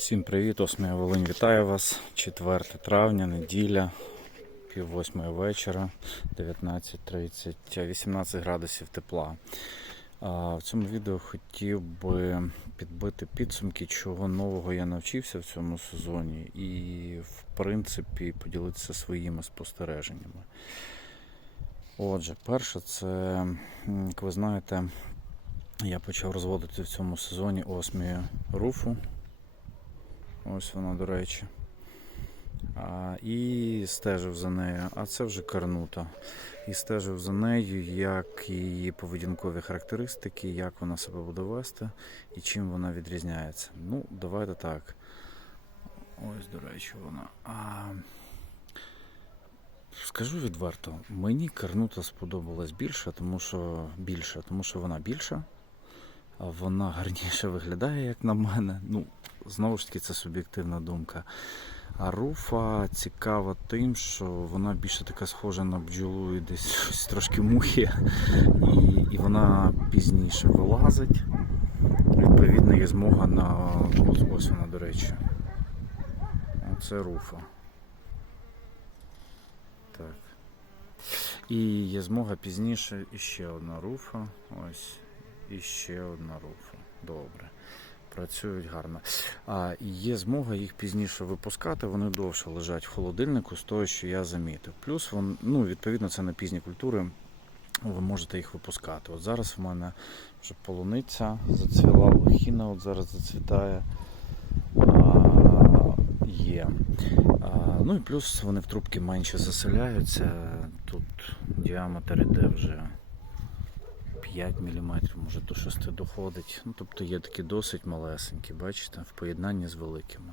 Всім привіт, Осмія Волинь вітаю вас. 4 травня, неділя, пів восьмої вечора, 19.30, 18 градусів тепла. В цьому відео хотів би підбити підсумки, чого нового я навчився в цьому сезоні, і, в принципі, поділитися своїми спостереженнями. Отже, перше, це, як ви знаєте, я почав розводити в цьому сезоні осмію руфу. Ось вона, до речі. А, і стежив за нею, а це вже карнута. І стежив за нею, як її поведінкові характеристики, як вона себе буде вести і чим вона відрізняється. Ну, давайте так. Ось, до речі, вона. А, скажу відверто, мені карнута сподобалась більше, тому що більше, тому що вона більша. Вона гарніше виглядає, як на мене. Ну, знову ж таки, це суб'єктивна думка. А руфа цікава тим, що вона більше така схожа на бджолу і десь щось трошки мухи, і, і вона пізніше вилазить. Відповідно, є змога на ось, ось вона, до речі. Це руфа. Так. І є змога пізніше іще одна руфа. Ось. І ще одна руфа. Добре. Працюють гарно. А і є змога їх пізніше випускати, вони довше лежать в холодильнику з того, що я замітив. Плюс вон, ну, відповідно, це на пізні культури. Ви можете їх випускати. От зараз в мене вже полуниця зацвіла, лохіна от зараз зацвітає. Є. А, ну і плюс вони в трубки менше заселяються. Тут діаметр іде вже 5 мм, може до 6 доходить. Ну, тобто є такі досить малесенькі, бачите, в поєднанні з великими.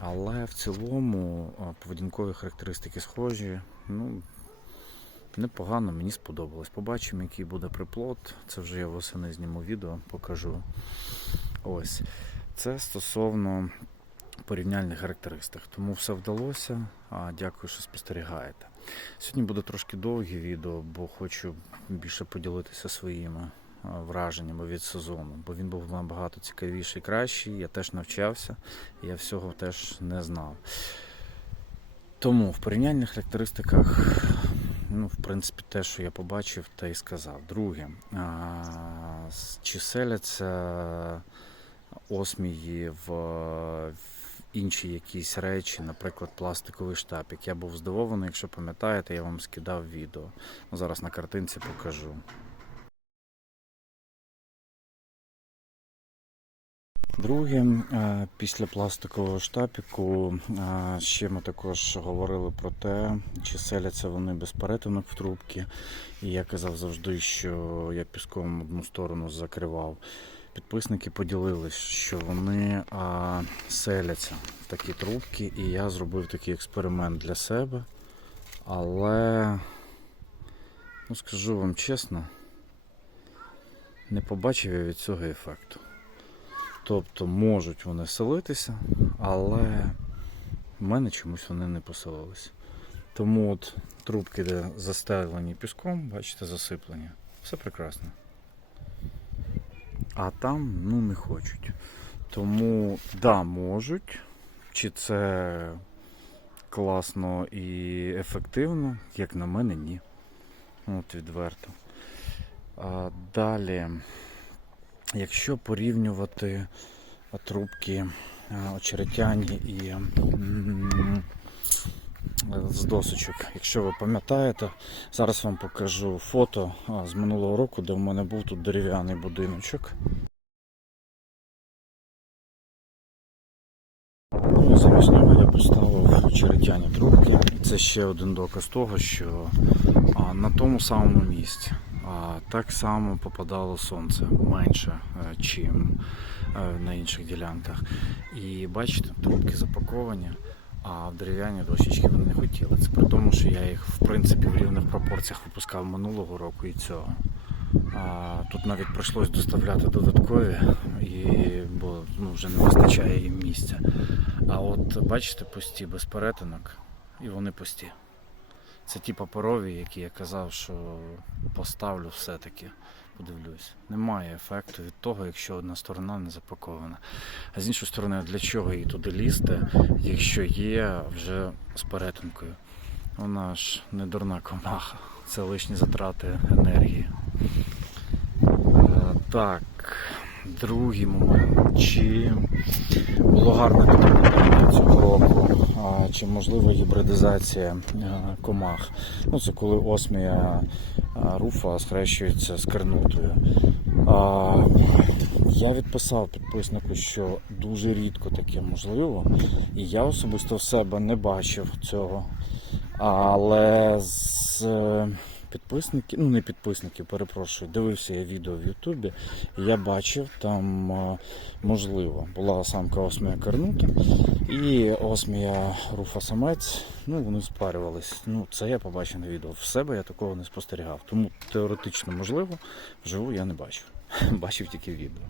Але в цілому поведінкові характеристики схожі. Ну, непогано, мені сподобалось. Побачимо, який буде приплод. Це вже я восени зніму відео, покажу. Ось. Це стосовно порівняльних характеристик. Тому все вдалося. Дякую, що спостерігаєте. Сьогодні буде трошки довге відео, бо хочу більше поділитися своїми враженнями від сезону, бо він був набагато цікавіший, кращий. Я теж навчався, я всього теж не знав. Тому в порівняльних характеристиках, ну, в принципі, те, що я побачив, те і сказав. Друге, чи селяться осмії в інші якісь речі, наприклад, пластиковий штапик. Я був здивований, якщо пам'ятаєте, я вам скидав відео. Ну, Зараз на картинці покажу. Друге, е, після пластикового штапіку е, ще ми також говорили про те, чи селяться вони без перетинок в трубки. І я казав завжди, що я піском одну сторону закривав. Підписники поділились, що вони а, селяться в такі трубки, і я зробив такий експеримент для себе. Але, ну скажу вам чесно, не побачив я від цього ефекту. Тобто можуть вони селитися, але в мене чомусь вони не поселилися. Тому от трубки, де застелені піском, бачите, засиплені. Все прекрасно. А там ну не хочуть. Тому да, можуть. Чи це класно і ефективно, як на мене, ні. От відверто. А, далі, якщо порівнювати трубки очеретяні і з досочок, якщо ви пам'ятаєте, зараз вам покажу фото з минулого року, де в мене був тут дерев'яний будиночок. Замість нього я поставив черетяні трубки. Це ще один доказ того, що на тому самому місці так само попадало сонце менше, е, чим е, на інших ділянках. І бачите, трубки запаковані, а в дерев'яні дощечки вони не хотіли. Це при тому, що я їх в принципі в рівних пропорціях випускав минулого року і цього. А, тут навіть прийшлось доставляти додаткові, і, бо ну, вже не вистачає їм місця. А от бачите, пусті без перетинок, і вони пусті. Це ті паперові, які я казав, що поставлю все-таки. Подивлюсь. Немає ефекту від того, якщо одна сторона не запакована. А з іншої сторони, для чого її туди лізти, якщо є вже з перетинкою. Вона ж не дурна комаха. Це лишні затрати енергії. Е, Так, другий момент. Чи було гарне питання цього року? Чи можлива гібридизація комах? Ну, це коли осмія руфа схрещується з кернутою. Я відписав підписнику, що дуже рідко таке можливо. І я особисто в себе не бачив цього. Але з підписників, ну не підписників, перепрошую, дивився я відео в Ютубі, я бачив там е, можливо. Була самка осмія Карнута і осмія Руфа Самець. Ну, вони спарювались. Ну, це я побачив на відео. В себе я такого не спостерігав. Тому теоретично можливо, вживу я не бачив. Бачив тільки відео.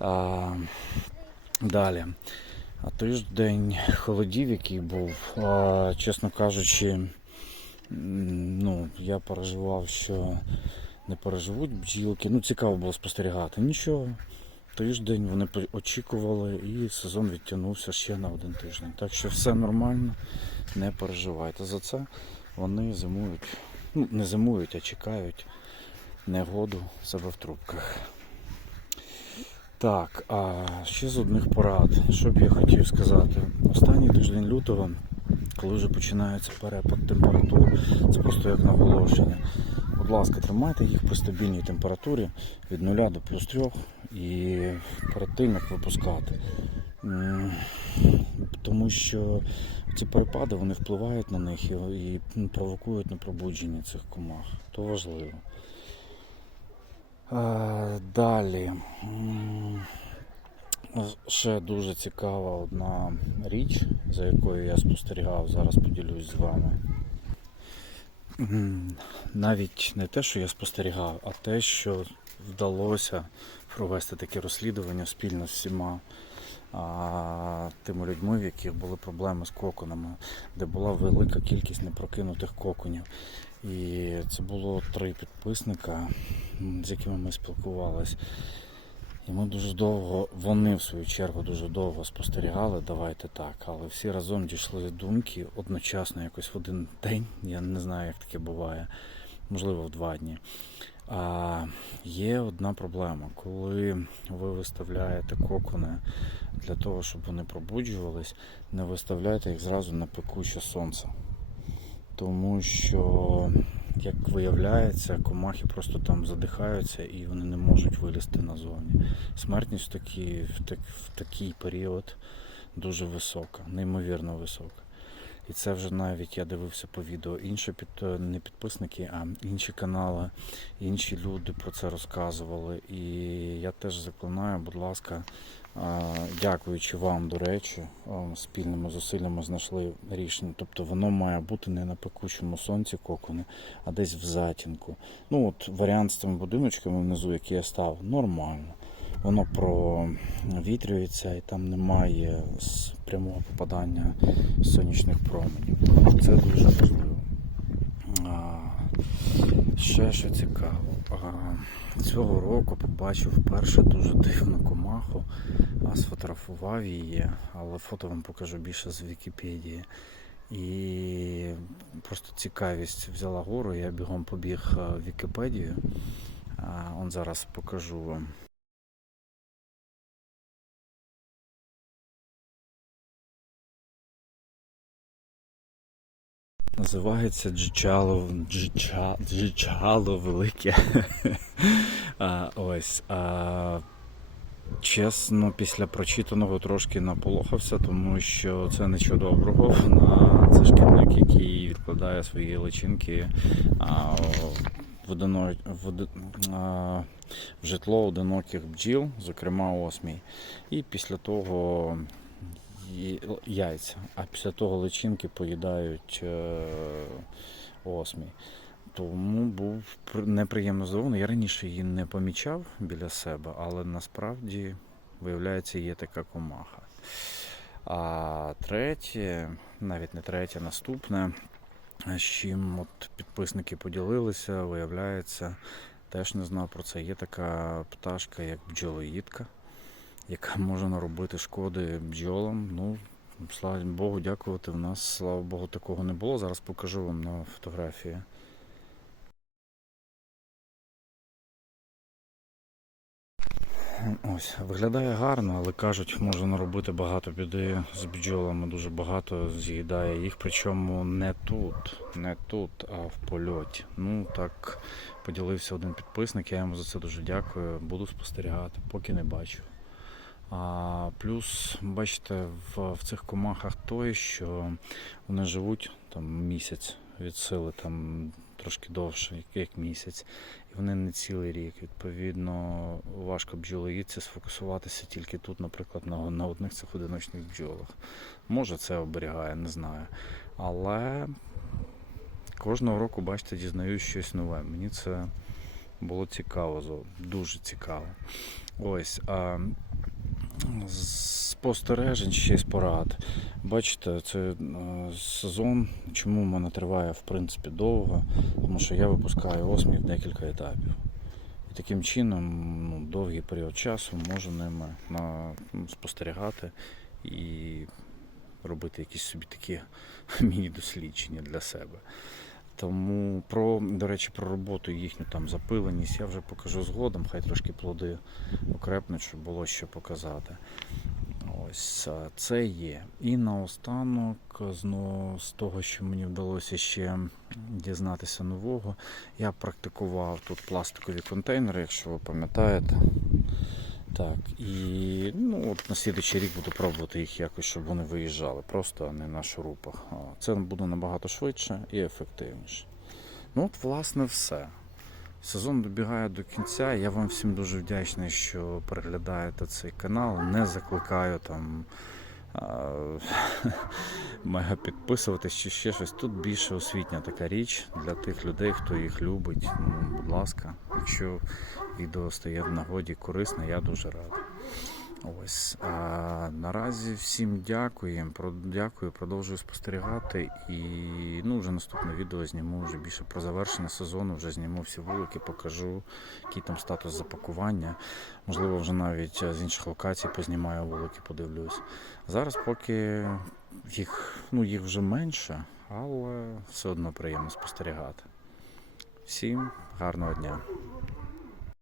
А, далі. А тиждень холодів, який був, а, чесно кажучи, ну, я переживав, що не переживуть бджілки. Ну, цікаво було спостерігати. Нічого. Тиждень вони очікували і сезон відтягнувся ще на один тиждень. Так що все нормально, не переживайте за це. Вони зимують, ну не зимують, а чекають негоду себе в трубках. Так, а ще з одних порад, що б я хотів сказати. Останній тиждень лютого, коли вже починається перепад температур, це просто як наголошення. Будь ласка, тримайте їх при стабільній температурі від 0 до плюс 3 і перед тим як випускати. Тому що ці перепади вони впливають на них і, провокують на пробудження цих комах. То важливо. Е, Далі. М, Ще дуже цікава одна річ, за якою я спостерігав, зараз поділюсь з вами. Навіть не те, що я спостерігав, а те, що вдалося провести таке розслідування спільно з всіма а, тими людьми, в яких були проблеми з коконами, де була велика кількість непрокинутих коконів. І це було три підписника, з якими ми спілкувалися. І ми дуже довго, вони в свою чергу дуже довго спостерігали, давайте так, але всі разом дійшли думки одночасно, якось в один день, я не знаю, як таке буває, можливо, в два дні. А є одна проблема, коли ви виставляєте кокони для того, щоб вони пробуджувались, не виставляйте їх зразу на пекуче сонце. Тому що, як виявляється, комахи просто там задихаються і вони не можуть вилізти назовні. Смертність в такий, в, так, в такий період дуже висока, неймовірно висока. І це вже навіть я дивився по відео. Інші під, не підписники, а інші канали, інші люди про це розказували. І я теж заклинаю, будь ласка, дякуючи вам, до речі, спільними зусиллями знайшли рішення. Тобто воно має бути не на пекучому сонці кокони, а десь в затінку. Ну от варіант з тими будиночками внизу, який я став, нормально. Воно провітрюється і там немає прямого попадання сонячних променів. Це дуже важливо. Ще що цікаво. Цього року побачив вперше дуже дивну комаху, а сфотографував її, але фото вам покажу більше з Вікіпедії. І просто цікавість взяла гору, я бігом побіг е, в Вікіпедію. Он зараз покажу вам. Називається Джичало, Джича, Джичало Велике. а, ось. А, чесно, після прочитаного трошки наполохався, тому що це нічого доброго. Це шкідник, який відкладає свої личинки в житло одиноких бджіл, зокрема осмій. І після того яйця, а після того личинки поїдають е, осмій. Тому був неприємно здивований. Я раніше її не помічав біля себе, але насправді, виявляється, є така комаха. А третє, навіть не третє, наступне, з чим от підписники поділилися, виявляється, Теж не знав про це. Є така пташка, як бджолоїдка, яка може наробити шкоди бджолам. Ну, слава Богу, дякувати. В нас, слава Богу, такого не було. Зараз покажу вам на фотографії. Ось, виглядає гарно, але кажуть, може наробити багато біди з бджолами, дуже багато з'їдає їх, причому не тут, не тут, а в польоті. Ну так поділився один підписник, я йому за це дуже дякую. Буду спостерігати, поки не бачу. А плюс, бачите, в, в цих комахах той, що вони живуть там місяць від сили, там трошки довше, як- місяць, і вони не цілий рік. Відповідно, важко бджолоїдці сфокусуватися тільки тут, наприклад, на, на одних цих одиночних бджолах. Може, це оберігає, не знаю. Але кожного року, бачите, дізнаюсь щось нове. Мені це було цікаво, дуже цікаво. Ось. А, спостережень ще з порад. Bачите, це е, сезон, чому в мене триває в принципі довго, тому що я випускаю осмів декілька етапів. І таким чином ну, довгий період часу можу ними на, ну, спостерігати і робити якісь собі такі міні-дослідження для себе. Тому про, до речі, про роботу їхню там запиленість я вже покажу згодом, хай трошки плоди окрепнуть, щоб було що показати. Ось це є. І наостанок, знову з того, що мені вдалося ще дізнатися нового, я практикував тут пластикові контейнери, якщо ви пам'ятаєте. Так, і ну, от на слідуючий рік буду пробувати їх якось, щоб вони виїжджали, просто не на шурупах. Це буде набагато швидше і ефективніше. Ну, от, власне, все. Сезон добігає до кінця. Я вам всім дуже вдячний, що переглядаєте цей канал. Не закликаю там мега підписуватись чи ще щось. Тут більше освітня така річ для тих людей, хто їх любить. Ну, будь ласка, якщо відео стає в нагоді корисне, я дуже радий. Ось а, наразі всім дякую. Дякую, продовжую спостерігати. І ну вже наступне відео зніму вже більше про завершення сезону. Вже зніму всі вулики, покажу, який там статус запакування. Можливо, вже навіть е, з інших локацій познімаю вулики, подивлюсь. Зараз поки їх, ну, їх вже менше, але все одно приємно спостерігати. Всім гарного дня!